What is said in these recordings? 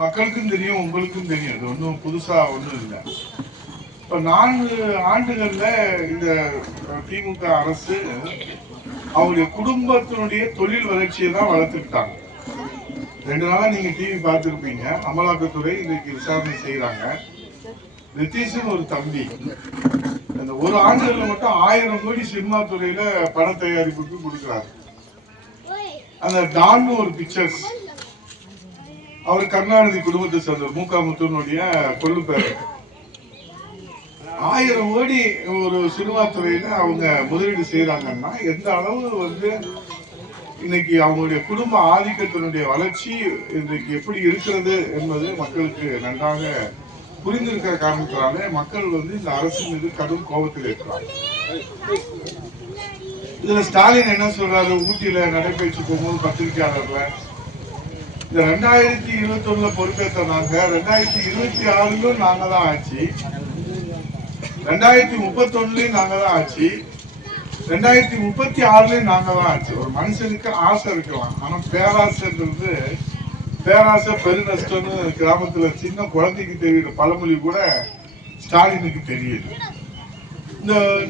மக்களுக்கும் தெரியும், உங்களுக்கும் தெரியும். அது ஒன்றும் புதுசா ஒன்றும் இல்லை. இப்ப 4 ஆண்டுகள்ல இந்த திமுக அரசு அவருடைய குடும்பத்தினுடைய தொழில் வளர்ச்சியை தான் வளர்த்துக்கிட்டாங்க. 2 நாளா நீங்க டிவி பார்த்துருப்பீங்க. அமலாக்கத்துறை இன்னைக்கு விசாரணை செய்யறாங்க. நிதிஷன் ஒரு தம்பி அந்த 1 ஆண்டுகள்ல மட்டும் 1000 கோடி சினிமா துறையில பட தயாரிப்புக்கு கொடுக்கிறாரு. அந்த டான் ஒரு பிக்சர்ஸ், அவர் கருணாநிதி குடும்பத்தை சேர்ந்தவர், மூகா முத்துனுடைய கொள்ளு பேர். 1000 கோடி ஒரு சினிமா துறையில அவங்க முதலீடு செய்யறாங்கன்னா எந்த அளவு இன்னைக்கு அவங்களுடைய குடும்ப ஆதிக்கத்தினுடைய வளர்ச்சி இன்றைக்கு எப்படி இருக்கிறது என்பது மக்களுக்கு நன்றாக புரிந்திருக்கிற காரணத்தினாலே மக்கள் இந்த அரசு மீது கடும் கோபத்தில் இருக்கிறாங்க. இதுல ஸ்டாலின் என்ன சொல்றாரு, ஊட்டியில நடைபயிற்சி போகும்போது பத்திரிகையாளர்ல இந்த 2021 பொறுப்பேற்றாங்க, 2026 நாங்க தான் ஆட்சி, 2031 நாங்க தான் ஆட்சி, 2036 நாங்க தான் ஆட்சி. ஒரு மனுஷனுக்கு ஆசை இருக்கலாம், ஆனா பேராசைன்றது பேராசை பெருநஷ்டம்னு கிராமத்துல சின்ன குழந்தைக்கு தெரியுற பழமொழி கூட ஸ்டாலினுக்கு தெரியுது.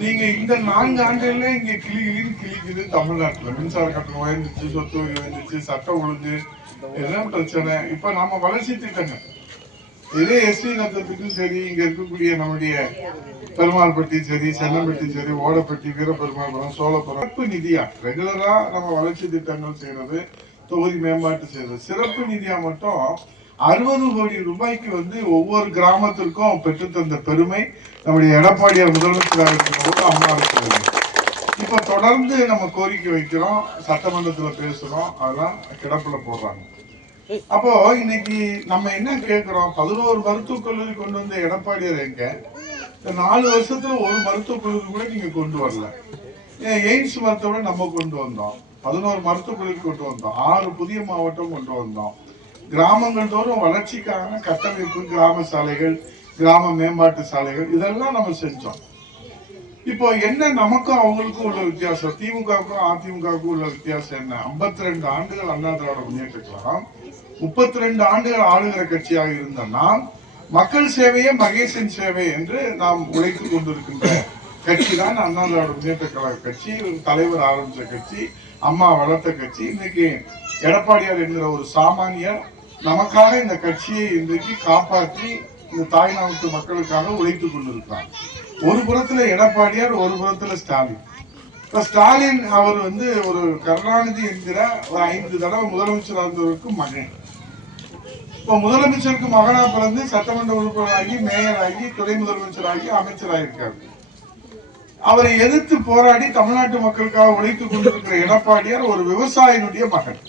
நீங்க இந்த 4 ஆண்டுல இங்க கிளிக்குது. தமிழ்நாட்டுல மின்சார கட்டணம் உயர்ந்துச்சு, சொத்து வரி உயர்ந்துச்சு, சட்ட ஒழுங்கு எல்லாம் பிரச்சனை. இப்ப நாம வளர்ச்சி திட்டங்கள் இதே எஸ்டி நத்தத்துக்கும் சரி, இங்க இருக்கக்கூடிய நம்முடைய பெருமாள்பட்டி சரி, சென்னம்பட்டி சரி, ஓடப்பட்டி, வீரபெருமாள்புரம், சோழபுரம் சிறப்பு நிதியா ரெகுலரா நம்ம வளர்ச்சி திட்டங்கள் செய்யறது, தொகுதி மேம்பாட்டு செய்யறது. சிறப்பு நிதியா மட்டும் 60 கோடி ரூபாய்க்கு ஒவ்வொரு கிராமத்திற்கும் பெற்றுத்தந்த பெருமை நம்முடைய எடப்பாடியார் முதலமைச்சராக இருக்கிறபோது அம்மா இருக்கிறது. இப்ப தொடர்ந்து நம்ம கோரிக்கை வைக்கிறோம், சட்டமன்றத்துல பேசுறோம், அதெல்லாம் கிடப்புல போடுறாங்க. அப்போ இன்னைக்கு நம்ம என்ன கேட்கிறோம், 11 மருத்துவக் கல்லூரி கொண்டு வந்த எடப்பாடியார் எங்க? இந்த 4 வருஷத்துல ஒரு மருத்துவக் கல்லூரி கூட நீங்க கொண்டு வரல. எய்ம்ஸ் மருத்துவமனை நம்ம கொண்டு வந்தோம், 11 மருத்துவக் கல்லூரி கொண்டு வந்தோம், 6 புதிய மாவட்டம் கொண்டு வந்தோம். கிராமங்கள் தோறும் வளர்ச்சிக்கான கட்டமைப்பு, கிராம சாலைகள், கிராம மேம்பாட்டு சாலைகள் இதெல்லாம் நம்ம செஞ்சோம். இப்போ என்ன நமக்கும் அவங்களுக்கும் உள்ள வித்தியாசம், திமுகவுக்கும் அதிமுகவுக்கும் உள்ள வித்தியாசம் என்ன? 52 ஆண்டுகள் அண்ணா திராவிட முன்னேற்ற கழகம், 32 ஆண்டுகள் ஆளுகிற கட்சியாக இருந்த நாம் மக்கள் சேவையே மகேசன் சேவை என்று நாம் உழைத்துக் கொண்டிருக்கின்ற கட்சி தான் அண்ணா திராவிட முன்னேற்ற கழக கட்சி. தலைவர் ஆரம்பிச்ச கட்சி, அம்மா வளர்த்த கட்சி. இன்னைக்கு எடப்பாடியார் என்கிற ஒரு சாமானியர் நமக்காக இந்த கட்சியை இன்றைக்கு காப்பாற்றி இந்த தாய்நாட்டு மக்களுக்காக உழைத்துக் கொண்டிருக்கிறார். ஒரு புறத்துல எடப்பாடியார், ஒரு புறத்துல ஸ்டாலின். இப்ப ஸ்டாலின் அவர் ஒரு கருணாநிதி என்கிற ஒரு 5 தடவை முதலமைச்சராக இருந்தவருக்கு மகன். இப்ப முதலமைச்சருக்கு மகனா பிறந்து சட்டமன்ற உறுப்பினராகி, மேயராகி, துணை முதலமைச்சராகி, அமைச்சராயிருக்காரு. அவரை எதிர்த்து போராடி தமிழ்நாட்டு மக்களுக்காக உழைத்துக் கொண்டிருக்கிற எடப்பாடியார் ஒரு விவசாயினுடைய மகன்.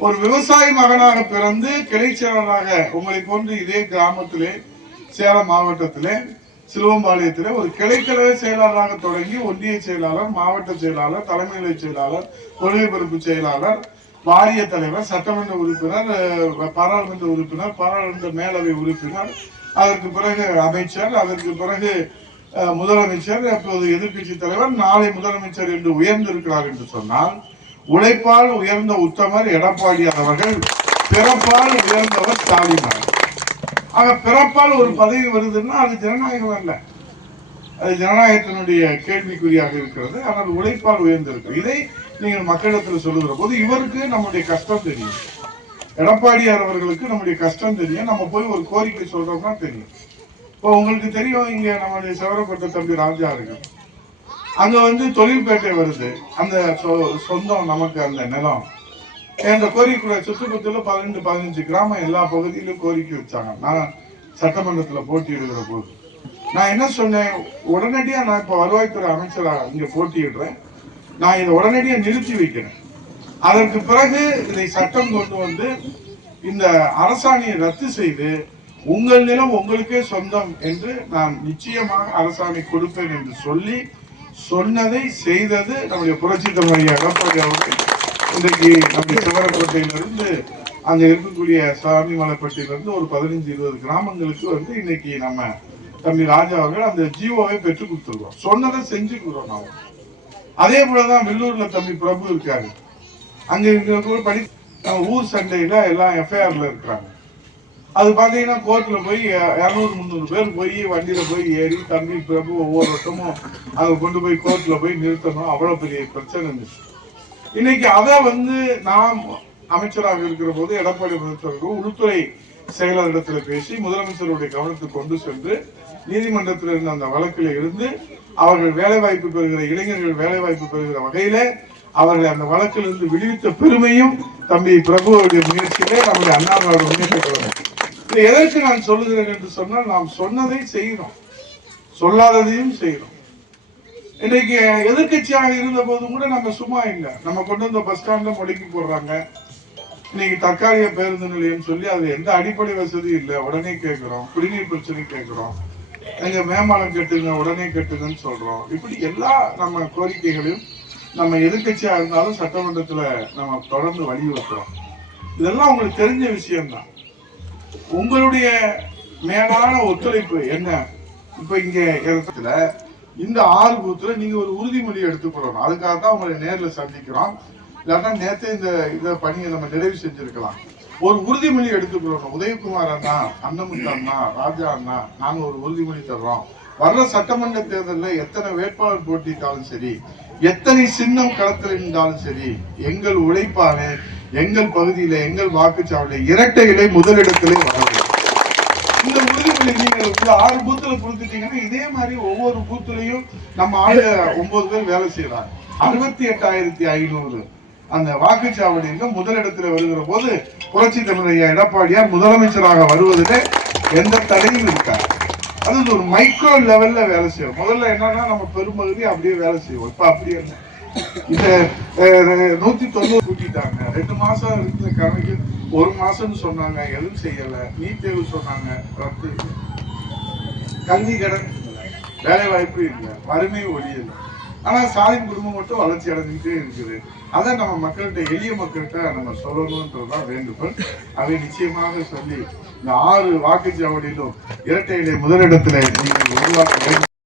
ஒரு விவசாயி மகனாக பிறந்து கிளை செயலராக உங்களை போன்று இதே கிராமத்திலே, சேலம் மாவட்டத்திலே, சிலுவம்பாளையத்திலே ஒரு கிளைக்கழக செயலாளராக தொடங்கி ஒன்றிய செயலாளர், மாவட்ட செயலாளர், தலைமை நிலை செயலாளர், கொள்கை பரப்பு செயலாளர், வாரிய தலைவர், சட்டமன்ற உறுப்பினர், பாராளுமன்ற உறுப்பினர், பாராளுமன்ற மேலவை உறுப்பினர், அதற்கு பிறகு அமைச்சர், அதற்கு பிறகு முதலமைச்சர், அப்போது எதிர்கட்சி தலைவர், நாளை முதலமைச்சர் என்று உயர்ந்திருக்கிறார் என்று சொன்னால், உழைப்பால் உயர்ந்த உத்தமர் எடப்பாடியார் அவர்கள், பிறப்பால் உயர்ந்தவர் ஸ்டாலின். ஆக பிறப்பால் ஒரு பதவி வருதுன்னா அது ஜனநாயகம் அல்ல, அது ஜனநாயகத்தினுடைய கேள்விக்குறியாக இருக்கிறது. ஆனால் உழைப்பால் உயர்ந்திருக்கு. இதை நீங்கள் மக்களிடத்தில் சொல்லுகிற போது இவருக்கு நம்முடைய கஷ்டம் தெரியும், எடப்பாடியார் அவர்களுக்கு நம்முடைய கஷ்டம் தெரியும். நம்ம போய் ஒரு கோரிக்கை சொல்றோம்னா தெரியும். இப்போ உங்களுக்கு தெரியும், இங்க நம்முடைய செவரப்பட்ட தம்பி ராஜா இருக்கு, அங்க தொழில்பேட்டை வருது, அந்த சொந்தம் நமக்கு அந்த நிலம் என்ற கோரிக்கை சுற்றுப்பத்துல 12-15 கிராமம் எல்லா பகுதியிலும் கோரிக்கை வச்சாங்க. நான் சட்டமன்றத்துல போட்டியிடுகிற போது நான் என்ன சொன்னேன், உடனடியா நான் இப்ப வருவாய்த்துறை அமைச்சரா இங்க போட்டியிடுறேன், நான் இதை உடனடியா நிறுத்தி வைக்கிறேன். அதற்கு பிறகு இதை சட்டம் கொண்டு இந்த அரசாணையை ரத்து செய்து உங்கள் நிலம் உங்களுக்கே சொந்தம் என்று நான் நிச்சயமாக அரசாணை கொடுப்பேன் என்று சொல்லி சொன்னதை செய்தது நம்முடைய புரட்சி தலைவர் எடப்பாடி அவர்கள். இன்றைக்கு நம்முடைய சிவரக்கோட்டையிலிருந்து அங்க இருக்கக்கூடிய சாமிமலைப்பட்டியிலிருந்து ஒரு 15-20 கிராமங்களுக்கு இன்னைக்கு நம்ம தம்பி ராஜா அவர்கள் அந்த ஜிஓவை பெற்றுக் கொடுத்துருக்கோம். சொன்னதை செஞ்சுக்கிறோம் நாம. அதே போலதான் வெள்ளூர்ல தம்பி பிரபு இருக்காரு, அங்க படி ஊர் சண்டையில எல்லாம் எஃப்ஐஆர்ல இருக்கிறாங்க. அது பாத்தீங்கன்னா கோர்ட்ல போய் 200-300 பேர் போய் வண்டியில போய் ஏறி தம்பி பிரபு ஒவ்வொரு வட்டமும் அதை கொண்டு போய் கோர்ட்ல போய் நிறுத்தணும். அவ்வளவு பெரிய பிரச்சனை இருந்துச்சு. இன்னைக்கு அதை நாம் அமைச்சராக இருக்கிற போது எடப்பாடி முதலமைச்சர் உள்துறை செயலரிடத்துல பேசி முதலமைச்சருடைய கவனத்துக்கு கொண்டு சென்று நீதிமன்றத்தில் இருந்த அந்த வழக்கில் இருந்து அவர்கள் வேலை வாய்ப்பு பெறுகிற இளைஞர்கள் வேலை வாய்ப்பு பெறுகிற வகையில அவர்களை அந்த வழக்கில் இருந்து விடுவித்த பெருமையும் தம்பி பிரபுவுடைய முயற்சியிலே நம்முடைய அண்ணா திராவிட முன்னேற்ற கழகம். இதை எதற்கு நான் சொல்லுகிறேன் என்று சொன்னால், நாம் சொன்னதை செய்யணும், சொல்லாததையும் செய்யணும். இன்னைக்கு எதிர்கட்சியாக இருந்த போதும் கூட நம்ம சும்மா இல்லை. நம்ம கொண்டு வந்த பஸ் ஸ்டாண்ட்ல முடக்கி போடுறாங்க. இன்னைக்கு தற்காலிக பேருந்து நிலையம் சொல்லி அதுல எந்த அடிப்படை வசதி இல்லை, உடனே கேட்கிறோம். குடிநீர் பிரச்சனை கேட்கிறோம். எங்க மேம்பாலம் கட்டுங்க, உடனே கட்டுங்கன்னு சொல்றோம். இப்படி எல்லா நம்ம கோரிக்கைகளையும் நம்ம எதிர்கட்சியா இருந்தாலும் சட்டமன்றத்துல நம்ம தொடர்ந்து வலியுறுத்துறோம். இதெல்லாம் உங்களுக்கு தெரிஞ்ச விஷயம்தான். உங்களுடைய மேலான ஒத்துழைப்பு என்ன? இப்ப இங்க இடத்துல இந்த 6 பூத்துல நீங்க ஒரு உறுதிமொழி எடுத்துக்கொள்ளணும். அதுக்காக தான் உங்களை நேர்ல சந்திக்கிறோம். இல்லாட்டா நேரத்தை இந்த பணியை நம்ம நிறைவு செஞ்சிருக்கலாம். ஒரு உறுதிமொழி எடுத்துக்கொள்ளணும். உதயகுமார் அண்ணா, அண்ணமுத்து அண்ணா, ராஜா அண்ணா, நாங்க ஒரு உறுதிமொழி தர்றோம். வர்ற சட்டமன்ற தேர்தலில் எத்தனை வேட்பாளர் போட்டிட்டாலும் சரி, எத்தனை சின்னம் களத்தில் இருந்தாலும் சரி, எங்கள் உழைப்பாலே எங்கள் பகுதியில எங்கள் வாக்குச்சாவடியில இரட்டை இலை முதலிடத்திலே வர. இந்த உறுதிமொழி நீங்க 6 பூத்துல கொடுத்துட்டீங்கன்னா இதே மாதிரி ஒவ்வொரு பூத்துலையும் நம்ம ஆளு 9 பேர் வேலை செய்யறாங்க. 68,500 அந்த வாக்குச்சாவடியில முதலிடத்துல வருகிற போது புரட்சி தமிழர் எடப்பாடியார் முதலமைச்சராக வருவதிலே எந்த தடையும் இருக்காது. அது ஒரு மைக்ரோ லெவல்ல வேலை செய்யும். முதல்ல என்னன்னா நம்ம பெரும்பகுதி அப்படியே வேலை செய்வோம். இப்ப அப்படியே இல்லை. இந்த 190 கூட்டிட்டாங்க. 2 மாசம் இருக்கிற கணக்கு 1 மாசம்னு சொன்னாங்க, எதுவும் செய்யல. நீட் தேர்வு சொன்னாங்க, ரத்து. கல்வி கடன், வேலை வாய்ப்பு இல்லை, வறுமை ஒழியல. ஆனா ஸ்டாலின் குடும்பம் மட்டும் வளர்ச்சி அடைஞ்சுட்டே இருக்குது. அதை நம்ம மக்கள்கிட்ட, எளிய மக்கள்கிட்ட நம்ம சொல்லணும்ன்றதுதான் வேண்டுகோள். அதை நிச்சயமாக சொல்லி இந்த 6 வாக்குச்சாவடியிலும் இரட்டை இலை முதலிடத்துல நீங்கள் உருவாக்க வேண்டும்.